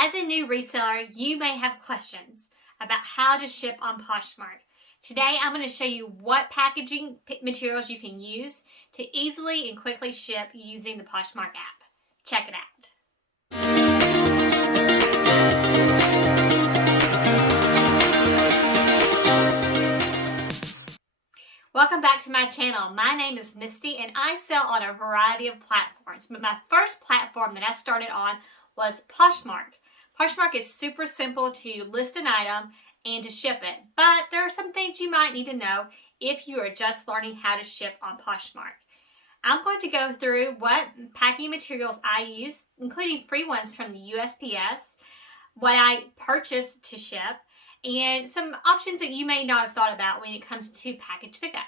As a new reseller, you may have questions about how to ship on Poshmark. Today, I'm going to show you what packaging materials you can use to easily and quickly ship using the Poshmark app. Check it out. Welcome back to my channel. My name is Misty and I sell on a variety of platforms. But my first platform that I started on was Poshmark. Poshmark is super simple to list an item and to ship it, but there are some things you might need to know if you are just learning how to ship on Poshmark. I'm going to go through what packing materials I use, including free ones from the USPS, what I purchased to ship, and some options that you may not have thought about when it comes to package pickup.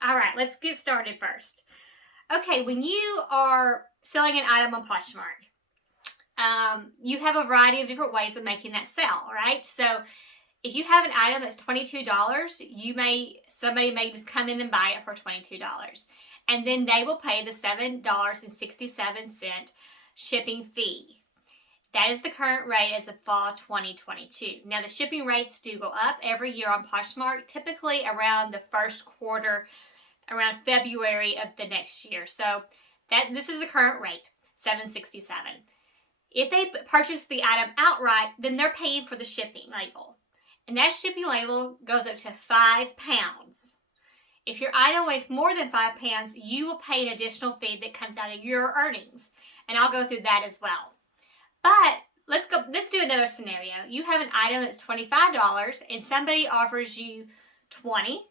All right, let's get started first. Okay, when you are selling an item on Poshmark, you have a variety of different ways of making that sell, right? So if you have an item that's $22, somebody may just come in and buy it for $22. And then they will pay the $7.67 shipping fee. That is the current rate as of fall 2022. Now the shipping rates do go up every year on Poshmark, typically around the first quarter, around February of the next year. So this is the current rate, $7.67. If they purchase the item outright, then they're paying for the shipping label. And that shipping label goes up to 5 pounds. If your item weighs more than 5 pounds, you will pay an additional fee that comes out of your earnings. And I'll go through that as well. But let's do another scenario. You have an item that's $25 and somebody offers you $20.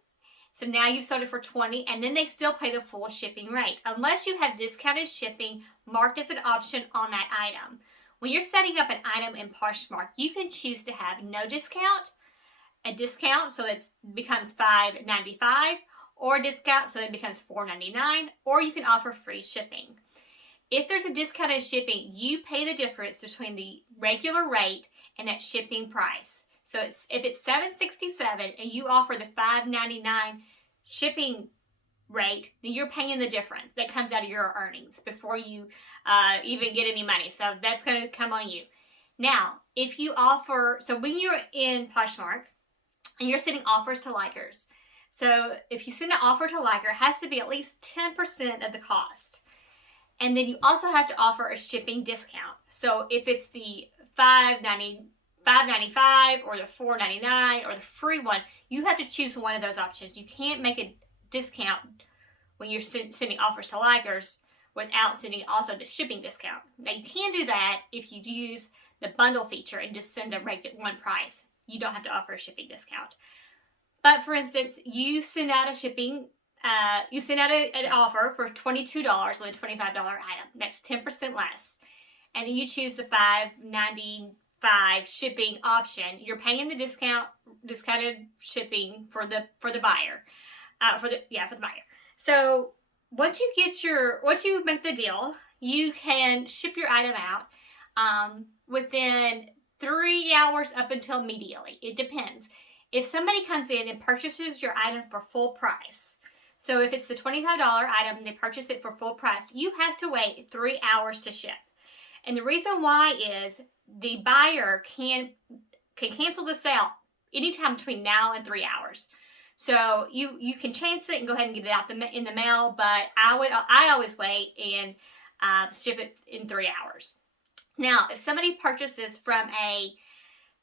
So now you've sold it for $20 and then they still pay the full shipping rate. Unless you have discounted shipping marked as an option on that item. When you're setting up an item in Poshmark, you can choose to have no discount, a discount so it becomes $5.95, or a discount so it becomes $4.99, or you can offer free shipping. If there's a discounted shipping, you pay the difference between the regular rate and that shipping price. So if it's $7.67 and you offer the $5.99 shipping rate, then you're paying the difference that comes out of your earnings before you even get any money. So that's going to come on you. Now, if you offer, so when you're in Poshmark and you're sending offers to likers, so if you send an offer to liker, it has to be at least 10% of the cost. And then you also have to offer a shipping discount. So if it's the $5.95 or the $4.99 or the free one, you have to choose one of those options. You can't make a discount when you're sending offers to likers without sending also the shipping discount. Now you can do that if you use the bundle feature and just send a regular one price. You don't have to offer a shipping discount. But for instance, you send out a shipping, an offer for $22 on a $25 item. That's 10% less. And then you choose the $5.95 shipping option. You're paying the discounted shipping for the buyer. For the buyer. So once you make the deal, you can ship your item out within 3 hours up until immediately. It depends. If somebody comes in and purchases your item for full price, so if it's the $25 item and they purchase it for full price, you have to wait 3 hours to ship. And the reason why is the buyer can cancel the sale anytime between now and 3 hours. So you can chance it and go ahead and get it out in the mail, but I always wait and ship it in 3 hours. Now, if somebody purchases from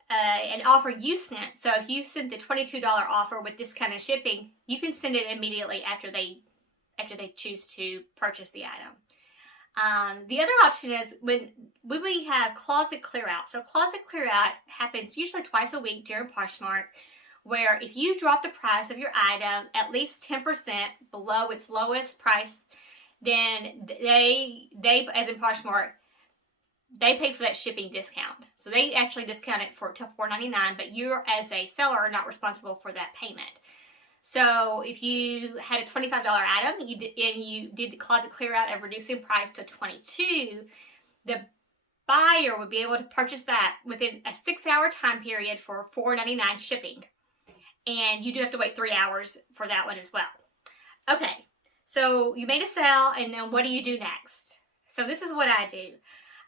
an offer you sent, so if you sent the $22 offer with discounted shipping, you can send it immediately after they choose to purchase the item. The other option is when we have closet clear out. So closet clear out happens usually twice a week during Poshmark, where if you drop the price of your item at least 10% below its lowest price, then they as in Poshmark, they pay for that shipping discount. So they actually discount it to $4.99, but you as a seller are not responsible for that payment. So if you had a $25 item and you did the closet clear out of reducing price to $22, the buyer would be able to purchase that within a 6-hour time period for $4.99 shipping. And you do have to wait 3 hours for that one as well. Okay, so you made a sale, and then what do you do next? So this is what I do.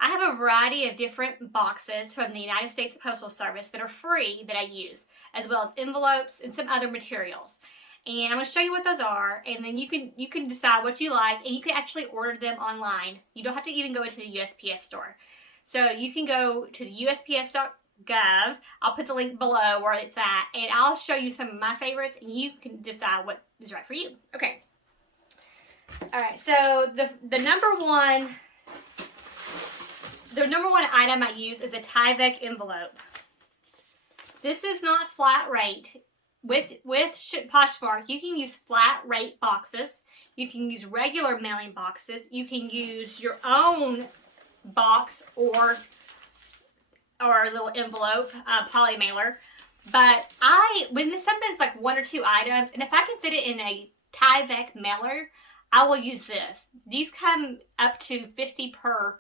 I have a variety of different boxes from the United States Postal Service that are free that I use, as well as envelopes and some other materials. And I'm going to show you what those are, and then you can decide what you like, and you can actually order them online. You don't have to even go into the USPS store. So you can go to the USPS.gov. I'll put the link below where it's at, and I'll show you some of my favorites, and you can decide what is right for you. Okay. All right. So the number one item I use is a Tyvek envelope. This is not flat rate. With Poshmark, you can use flat rate boxes. You can use regular mailing boxes. You can use your own box or a little envelope, poly mailer. But when something's like one or two items, and if I can fit it in a Tyvek mailer, I will use this. These come up to 50 per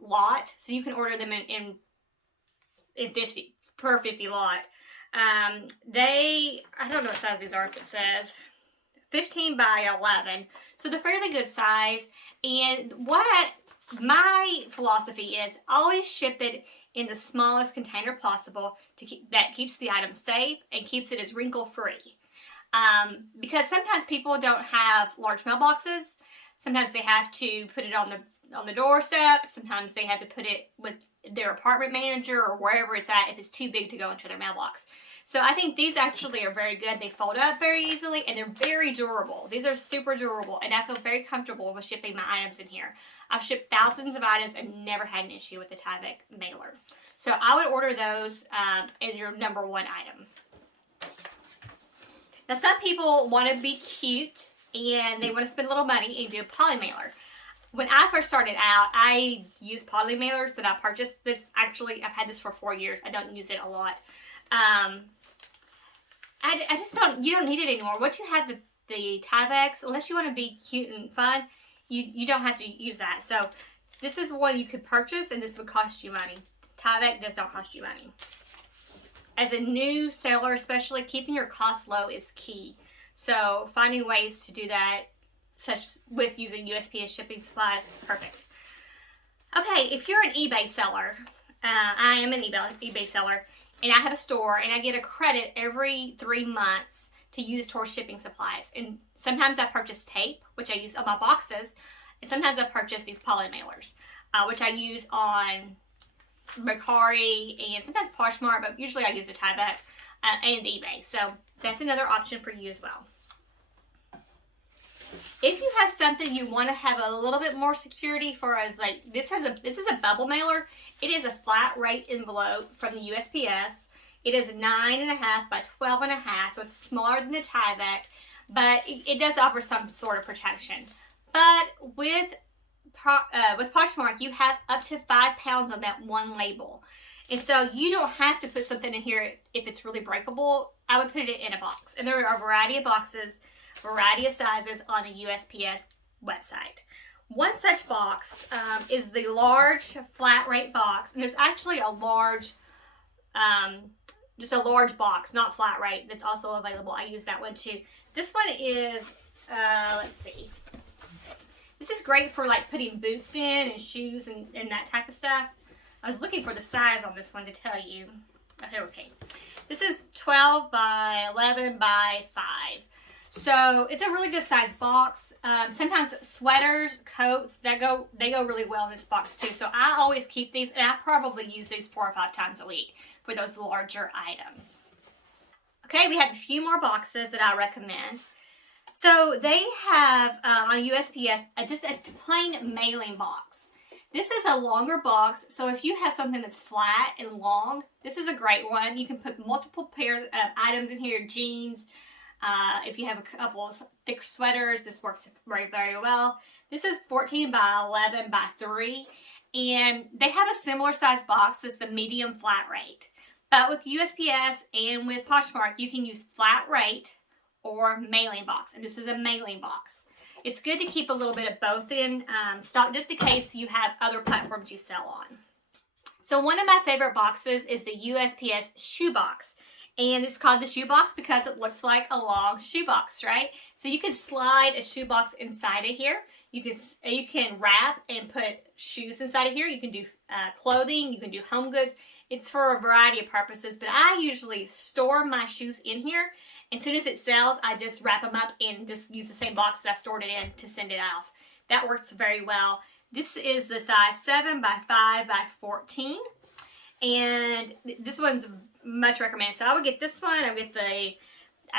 lot, so you can order them in 50 per 50 lot. I don't know what size these are, if it says 15 by 11, so they're fairly good size. And what my philosophy is, always ship it in the smallest container possible that keeps the item safe and keeps it as wrinkle free. Because sometimes people don't have large mailboxes. Sometimes they have to put it on the doorstep. Sometimes they have to put it with their apartment manager or wherever it's at if it's too big to go into their mailbox. So I think these actually are very good. They fold up very easily, and they're very durable. These are super durable, and I feel very comfortable with shipping my items in here. I've shipped thousands of items and never had an issue with the Tyvek mailer. So I would order those as your number one item. Now, some people want to be cute and they want to spend a little money and do a poly mailer. When I first started out, I used poly mailers that I purchased. I've had this for 4 years. I don't use it a lot. I just you don't need it anymore. Once you have the Tyveks, unless you want to be cute and fun, you don't have to use that. So this is one you could purchase, and this would cost you money. Tyvek does not cost you money. As a new seller, especially, keeping your costs low is key. So finding ways to do that, such with using USPS shipping supplies, perfect. Okay, if you're an eBay seller, I am an eBay seller, and I have a store, and I get a credit every 3 months to use towards shipping supplies. And sometimes I purchase tape, which I use on my boxes, and sometimes I purchase these poly mailers, which I use on Mercari and sometimes Poshmark, but usually I use the Tyvek and eBay. So that's another option for you as well. If you have something you want to have a little bit more security for, as like this is a bubble mailer. It is a flat rate envelope from the USPS. It is 9.5 by 12.5, so it's smaller than the Tyvek, but it does offer some sort of protection. But with Poshmark, you have up to 5 pounds on that one label. And so you don't have to put something in here if it's really breakable. I would put it in a box. And there are a variety of boxes, variety of sizes on the USPS website. One such box is the large flat rate box. And there's actually a large, just a large box, not flat rate, that's also available. I use that one too. This one is, let's see. This is great for like putting boots in and shoes and that type of stuff. I was looking for the size on this one to tell you. Okay. This is 12 by 11 by 5. So it's a really good size box. Sometimes sweaters, coats, they go really well in this box too. So I always keep these, and I probably use these 4 or 5 times a week for those larger items. Okay, we have a few more boxes that I recommend. So they have on USPS just a plain mailing box. This is a longer box, so if you have something that's flat and long, this is a great one. You can put multiple pairs of items in here, jeans. If you have a couple of thick sweaters, this works very, very well. This is 14 by 11 by 3, and they have a similar size box as the medium flat rate. But with USPS and with Poshmark, you can use flat rate or mailing box, and this is a mailing box. It's good to keep a little bit of both in stock just in case you have other platforms you sell on. So one of my favorite boxes is the USPS shoebox, and it's called the shoebox because it looks like a long shoebox, right? So you can slide a shoebox inside of here. You can wrap and put shoes inside of here. You can do clothing. You can do home goods. It's for a variety of purposes, but I usually store my shoes in here. As soon as it sells, I just wrap them up and just use the same box that I stored it in to send it off. That works very well. This is the size 7 by 5 by 14. And this one's much recommended. So I would get this one. I would get a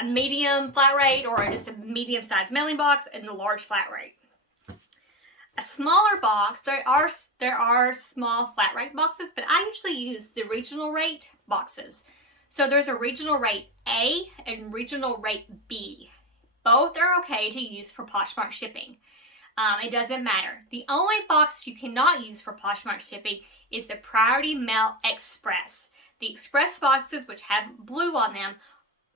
medium flat rate or just a medium sized mailing box and the large flat rate. A smaller box, there are small flat rate boxes, but I usually use the regional rate boxes. So there's a regional rate A and regional rate B. Both are okay to use for Poshmark shipping. It doesn't matter. The only box you cannot use for Poshmark shipping is the Priority Mail Express. The Express boxes, which have blue on them,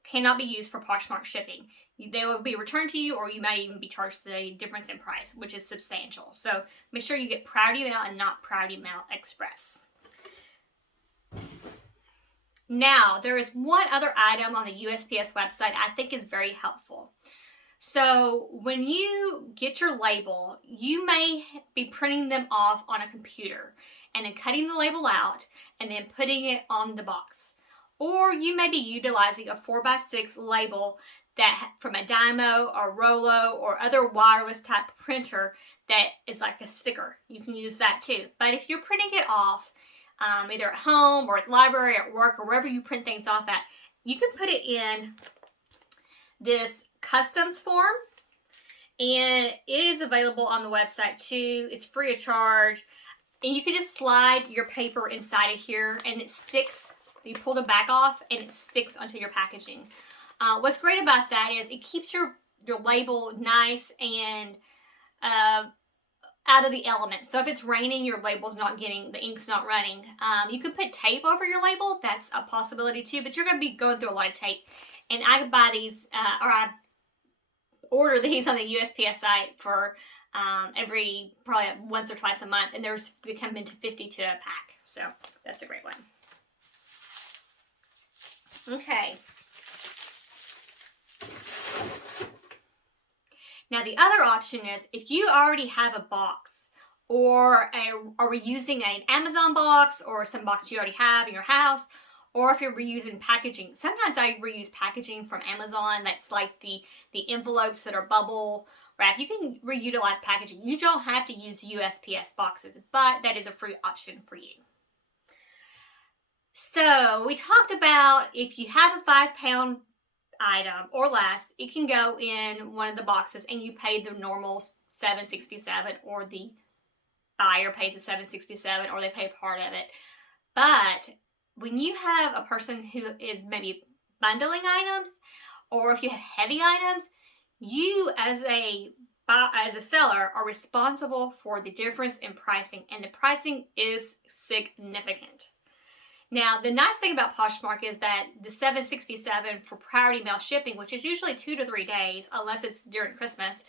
cannot be used for Poshmark shipping. They will be returned to you, or you may even be charged the difference in price, which is substantial. So make sure you get Priority Mail and not Priority Mail Express. Now, there is one other item on the USPS website I think is very helpful. So when you get your label, you may be printing them off on a computer and then cutting the label out and then putting it on the box. Or you may be utilizing a 4x6 label that from a Dymo or Rollo or other wireless type printer that is like a sticker. You can use that too. But if you're printing it off, either at home or at the library, at work, or wherever you print things off at, you can put it in this customs form, and it is available on the website too. It's free of charge, and you can just slide your paper inside of here and it sticks. You pull the back off and it sticks onto your packaging. What's great about that is it keeps your label nice and out of the elements. So if it's raining, your label's not getting, the ink's not running. You can put tape over your label. That's a possibility too, but you're going to be going through a lot of tape. And I buy these, or I order these on the USPS site for every, probably once or twice a month. And they come into 52 a pack. So that's a great one. Okay. Now the other option is if you already have a box or are reusing an Amazon box or some box you already have in your house, or if you're reusing packaging. Sometimes I reuse packaging from Amazon. That's like the envelopes that are bubble wrap. You can reutilize packaging. You don't have to use USPS boxes, but that is a free option for you. So we talked about if you have a 5-pound item or less, it can go in one of the boxes and you pay the normal $7.67, or the buyer pays the $7.67, or they pay part of it. But when you have a person who is maybe bundling items, or if you have heavy items, you as a seller are responsible for the difference in pricing, and the pricing is significant. Now, the nice thing about Poshmark is that the $7.67 for priority mail shipping, which is usually 2 to 3 days, unless it's during Christmas,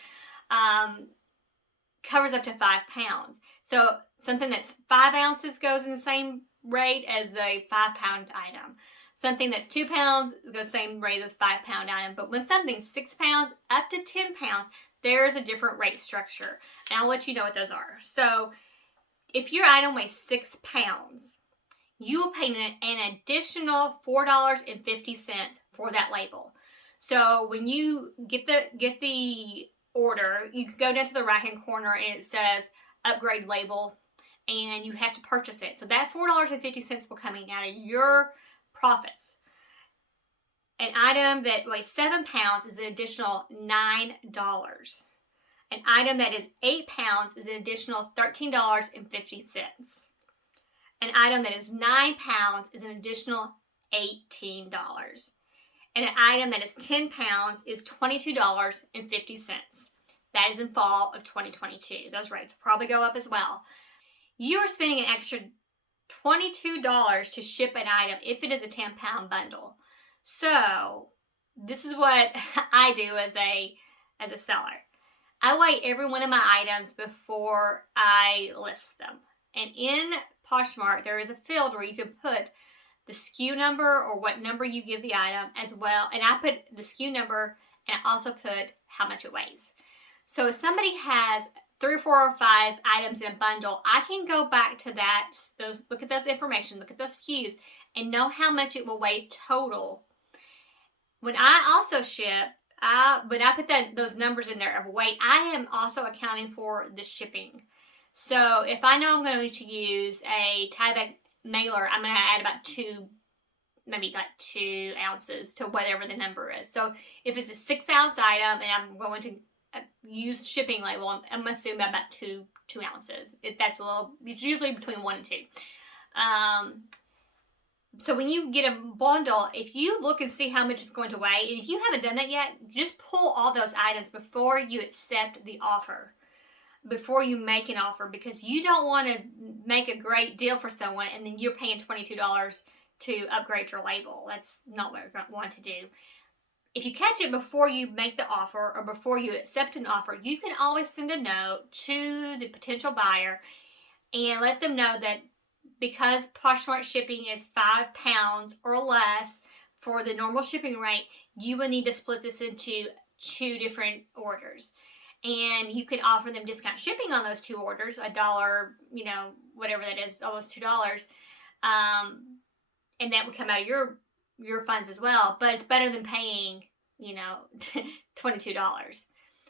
covers up to 5 pounds. So something that's 5 ounces goes in the same rate as the 5-pound item. Something that's 2 pounds goes the same rate as 5-pound item. But when something's 6 pounds up to 10 pounds, there's a different rate structure. And I'll let you know what those are. So if your item weighs 6 pounds, you will pay an additional $4.50 for that label. So when you get the order, you can go down to the right-hand corner and it says upgrade label, and you have to purchase it. So that $4.50 will coming out of your profits. An item that weighs 7 pounds is an additional $9. An item that is 8 pounds is an additional $13.50. An item that is 9 pounds is an additional $18. And an item that is 10 pounds is $22.50. That is in fall of 2022. Those rates will probably go up as well. You are spending an extra $22 to ship an item if it is a 10-pound bundle. So this is what I do as a seller. I weigh every one of my items before I list them. And in Poshmark, there is a field where you can put the SKU number or what number you give the item as well. And I put the SKU number and I also put how much it weighs. So if somebody has 3 or 4 or 5 items in a bundle, I can go back to that, look at those information, look at those SKUs, and know how much it will weigh total. When I also ship, when I put those numbers in there of weight, I am also accounting for the shipping. So if I know I'm going to use a tie bag mailer, I'm going to add about maybe like 2 ounces to whatever the number is. So if it's a 6 ounce item and I'm going to use shipping label, I'm assuming about 2 ounces. If that's it's usually between 1 and 2. So when you get a bundle, if you look and see how much it's going to weigh, and if you haven't done that yet, just pull all those items before you accept the offer, before you make an offer, because you don't want to make a great deal for someone and then you're paying $22 to upgrade your label. That's not what you're going to want to do. If you catch it before you make the offer or before you accept an offer, you can always send a note to the potential buyer and let them know that because Poshmark shipping is £5 or less for the normal shipping rate, you will need to split this into 2 different orders. And you can offer them discount shipping on those 2 orders, $1, whatever that is, almost $2. And that would come out of your funds as well. But it's better than paying, $22.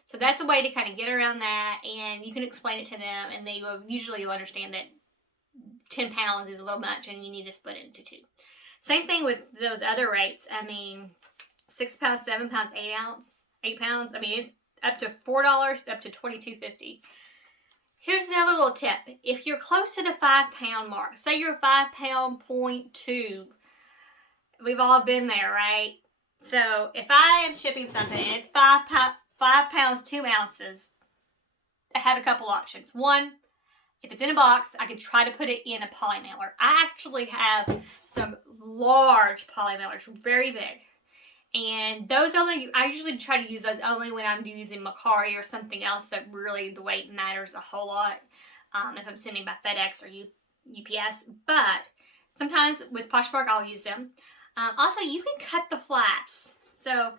So that's a way to kind of get around that, and you can explain it to them, and they will usually understand that 10 pounds is a little much and you need to split it into 2. Same thing with those other rates. 6 pounds, 7 pounds, 8 pounds. It's up to $4 up to $22.50. Here's another little tip. If you're close to the 5 pound mark, say you're 5 pound 0.2, we've all been there, right? So if I am shipping something and it's 5 pounds 2 ounces, I have a couple options. One, if it's in a box, I can try to put it in a poly mailer. I actually have some large poly mailers, very big. And those I usually try to use those only when I'm using Macari or something else that really the weight matters a whole lot. If I'm sending by FedEx or UPS. But sometimes with Poshmark, I'll use them. Also, you can cut the flaps. So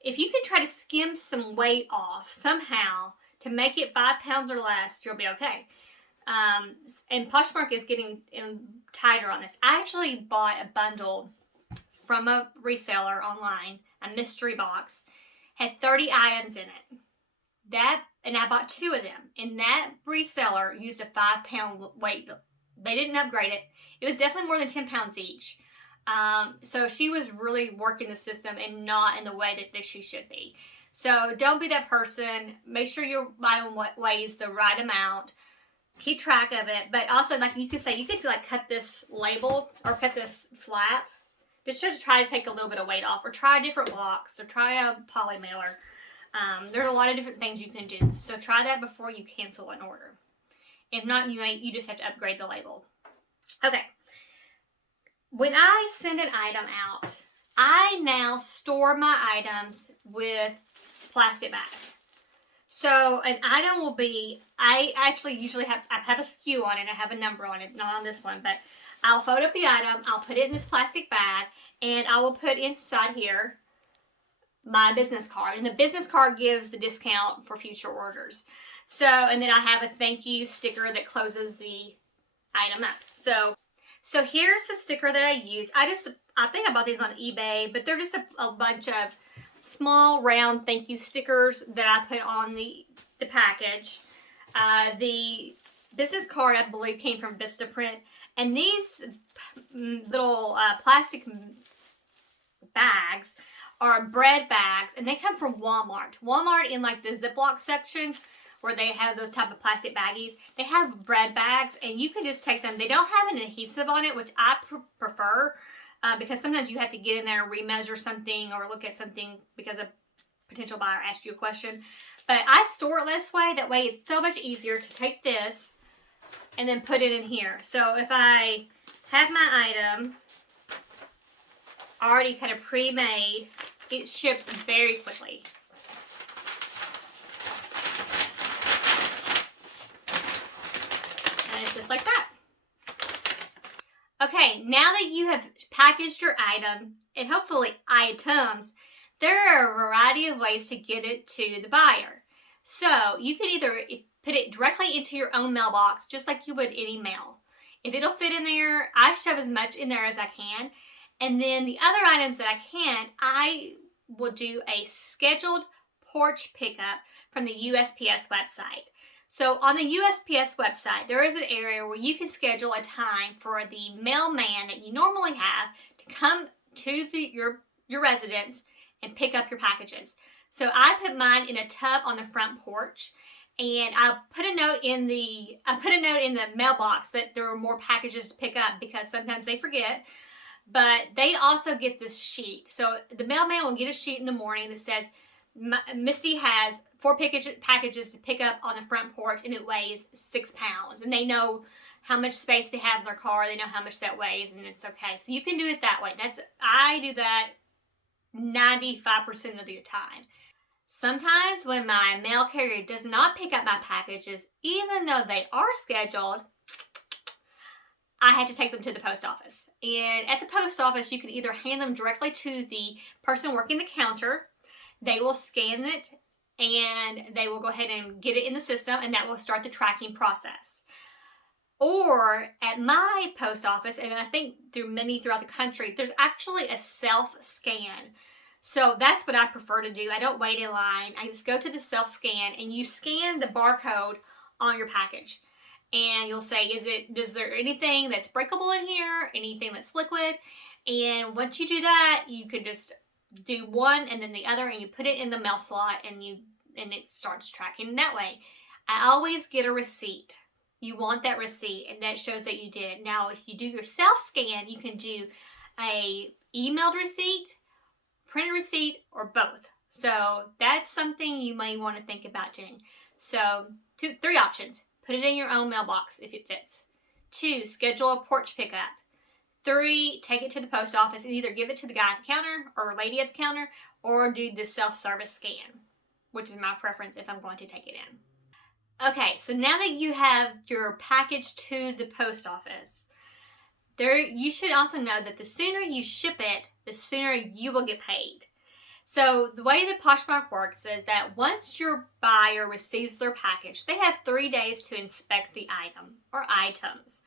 if you can try to skim some weight off somehow to make it 5 pounds or less, you'll be okay. And Poshmark is getting tighter on this. I actually bought a bundle from a reseller online, a mystery box, had 30 items in it. And I bought 2 of them. And that reseller used a 5 pound weight. They didn't upgrade it. It was definitely more than 10 pounds each. So she was really working the system and not in the way that she should be. So don't be that person. Make sure your item weighs the right amount. Keep track of it. But also, like you could cut this label or cut this flap. Just to try to take a little bit of weight off, or try a different box, or try a poly mailer. There's a lot of different things you can do. So try that before you cancel an order. If not, you just have to upgrade the label. Okay. When I send an item out, I now store my items with plastic bags. So an item will be, I actually usually have a SKU on it. I have a number on it, not on this one, but I'll fold up the item, I'll put it in this plastic bag, and I will put inside here my business card. And the business card gives the discount for future orders. So, and then I have a thank you sticker that closes the item up. So here's the sticker that I use. I think I bought these on eBay, but they're just a bunch of small round thank you stickers that I put on the package. The business card, I believe, came from Vistaprint. And these little plastic bags are bread bags, and they come from Walmart. Walmart, in like the Ziploc section where they have those type of plastic baggies, they have bread bags, and you can just take them. They don't have an adhesive on it, which I prefer because sometimes you have to get in there and remeasure something or look at something because a potential buyer asked you a question. But I store it this way. That way it's so much easier to take this and then put it in here. So if I have my item already kind of pre-made, it ships very quickly. And it's just like that. Okay, now that you have packaged your item, and hopefully items, there are a variety of ways to get it to the buyer. So you could either, put it directly into your own mailbox, just like you would any mail. If it'll fit in there, I shove as much in there as I can. And then the other items that I can't, I will do a scheduled porch pickup from the USPS website. So on the USPS website, there is an area where you can schedule a time for the mailman that you normally have to come to your residence and pick up your packages. So I put mine in a tub on the front porch, and I put a note in the mailbox that there are more packages to pick up because sometimes they forget. But they also get this sheet. So the mailman will get a sheet in the morning that says Misty has 4 packages to pick up on the front porch, and it weighs 6 pounds. And they know how much space they have in their car. They know how much that weighs, and it's okay. So you can do it that way. I do that 95% of the time. Sometimes when my mail carrier does not pick up my packages, even though they are scheduled, I have to take them to the post office. And at the post office, you can either hand them directly to the person working the counter. They will scan it and they will go ahead and get it in the system, and that will start the tracking process. Or at my post office, and I think through many throughout the country, there's actually a self-scan. So that's what I prefer to do. I don't wait in line. I just go to the self-scan, and you scan the barcode on your package. And you'll say, is there anything that's breakable in here? Anything that's liquid? And once you do that, you could just do one and then the other, and you put it in the mail slot, and it starts tracking that way. I always get a receipt. You want that receipt, and that shows that you did it. Now, if you do your self-scan, you can do a emailed receipt, printed receipt, or both. So that's something you may want to think about doing. So 3 options. Put it in your own mailbox if it fits. 2, schedule a porch pickup. 3, take it to the post office and either give it to the guy at the counter or lady at the counter, or do the self-service scan, which is my preference if I'm going to take it in. Okay, so now that you have your package to the post office, you should also know that the sooner you ship it, the sooner you will get paid. So the way that Poshmark works is that once your buyer receives their package, they have 3 days to inspect the item or items,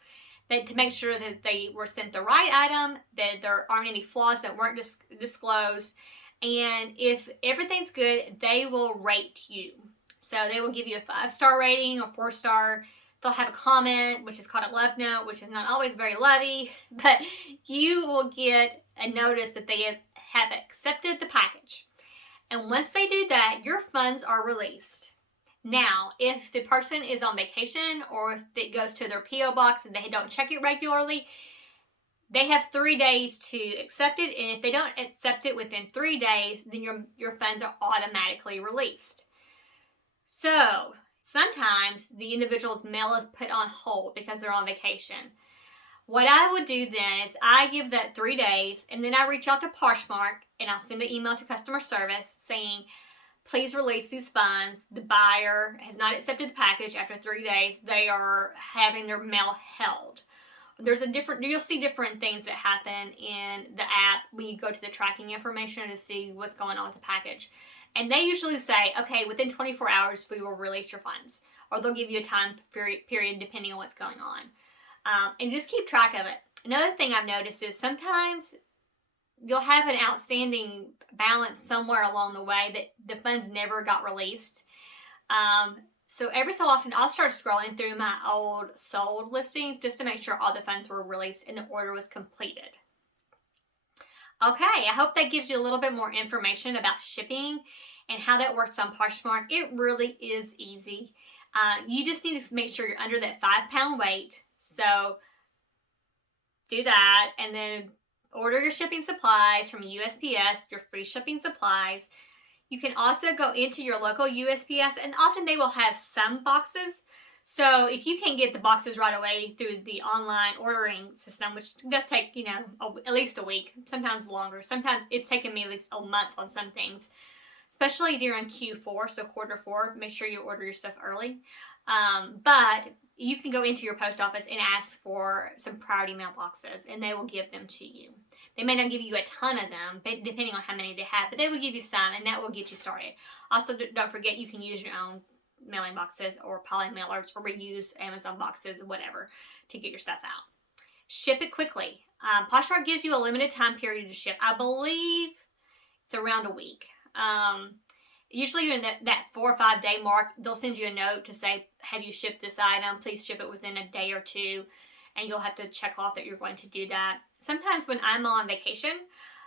to make sure that they were sent the right item, that there aren't any flaws that weren't disclosed, and if everything's good, they will rate you. So they will give you a 5-star rating or 4-star. They'll have a comment, which is called a love note, which is not always very lovey, but you will get a notice that they have accepted the package. And once they do that, your funds are released. Now, if the person is on vacation or if it goes to their P.O. box and they don't check it regularly, they have 3 days to accept it. And if they don't accept it within 3 days, then your funds are automatically released. So sometimes the individual's mail is put on hold because they're on vacation. What I would do then is I give that 3 days, and then I reach out to Poshmark and I'll send an email to customer service saying, please release these funds. The buyer has not accepted the package after 3 days. They are having their mail held. You'll see different things that happen in the app when you go to the tracking information to see what's going on with the package. And they usually say, okay, within 24 hours, we will release your funds. Or they'll give you a time period depending on what's going on. And just keep track of it. Another thing I've noticed is sometimes you'll have an outstanding balance somewhere along the way that the funds never got released. So every so often, I'll start scrolling through my old sold listings just to make sure all the funds were released and the order was completed. Okay, I hope that gives you a little bit more information about shipping and how that works on Poshmark. It really is easy. You just need to make sure you're under that 5-pound weight. So do that, and then order your shipping supplies from USPS, your free shipping supplies. You can also go into your local USPS, and often they will have some boxes. So if you can't get the boxes right away through the online ordering system, which does take, at least a week, sometimes longer. Sometimes it's taken me at least a month on some things, especially during Q4, so quarter 4. Make sure you order your stuff early. But you can go into your post office and ask for some priority mailboxes, and they will give them to you. They may not give you a ton of them, but depending on how many they have, but they will give you some, and that will get you started. Also, don't forget you can use your own mailing boxes or poly mailers or reuse Amazon boxes, whatever, to get your stuff out. Ship it quickly. Poshmark gives you a limited time period to ship. I believe it's around a week. Usually in that 4 or 5 day mark, they'll send you a note to say, have you shipped this item? Please ship it within a day or two. And you'll have to check off that you're going to do that. Sometimes when I'm on vacation,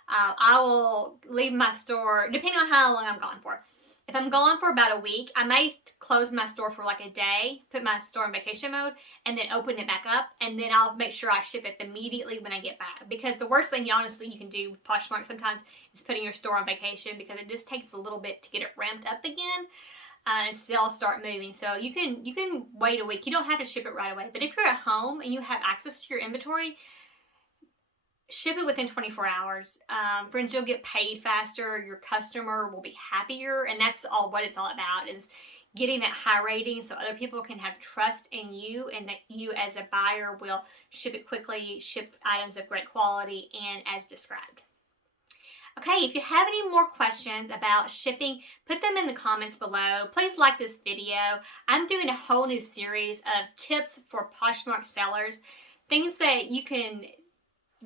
I will leave my store, depending on how long I'm gone for. If I'm gone for about a week, I may close my store for like a day, put my store in vacation mode, and then open it back up, and then I'll make sure I ship it immediately when I get back. Because the worst thing, honestly, you can do with Poshmark sometimes is putting your store on vacation, because it just takes a little bit to get it ramped up again and still start moving. So you can wait a week. You don't have to ship it right away. But if you're at home and you have access to your inventory, ship it within 24 hours. Friends, you'll get paid faster. Your customer will be happier. And that's all what it's all about, is getting that high rating so other people can have trust in you, and that you as a buyer will ship it quickly, ship items of great quality and as described. Okay, if you have any more questions about shipping, put them in the comments below. Please like this video. I'm doing a whole new series of tips for Poshmark sellers, things that you can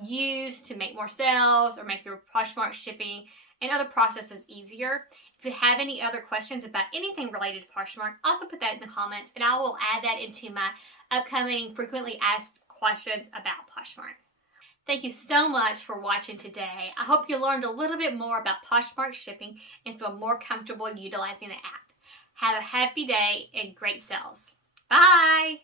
use to make more sales or make your Poshmark shipping and other processes easier. If you have any other questions about anything related to Poshmark, also put that in the comments, and I will add that into my upcoming frequently asked questions about Poshmark. Thank you so much for watching today. I hope you learned a little bit more about Poshmark shipping and feel more comfortable utilizing the app. Have a happy day and great sales. Bye!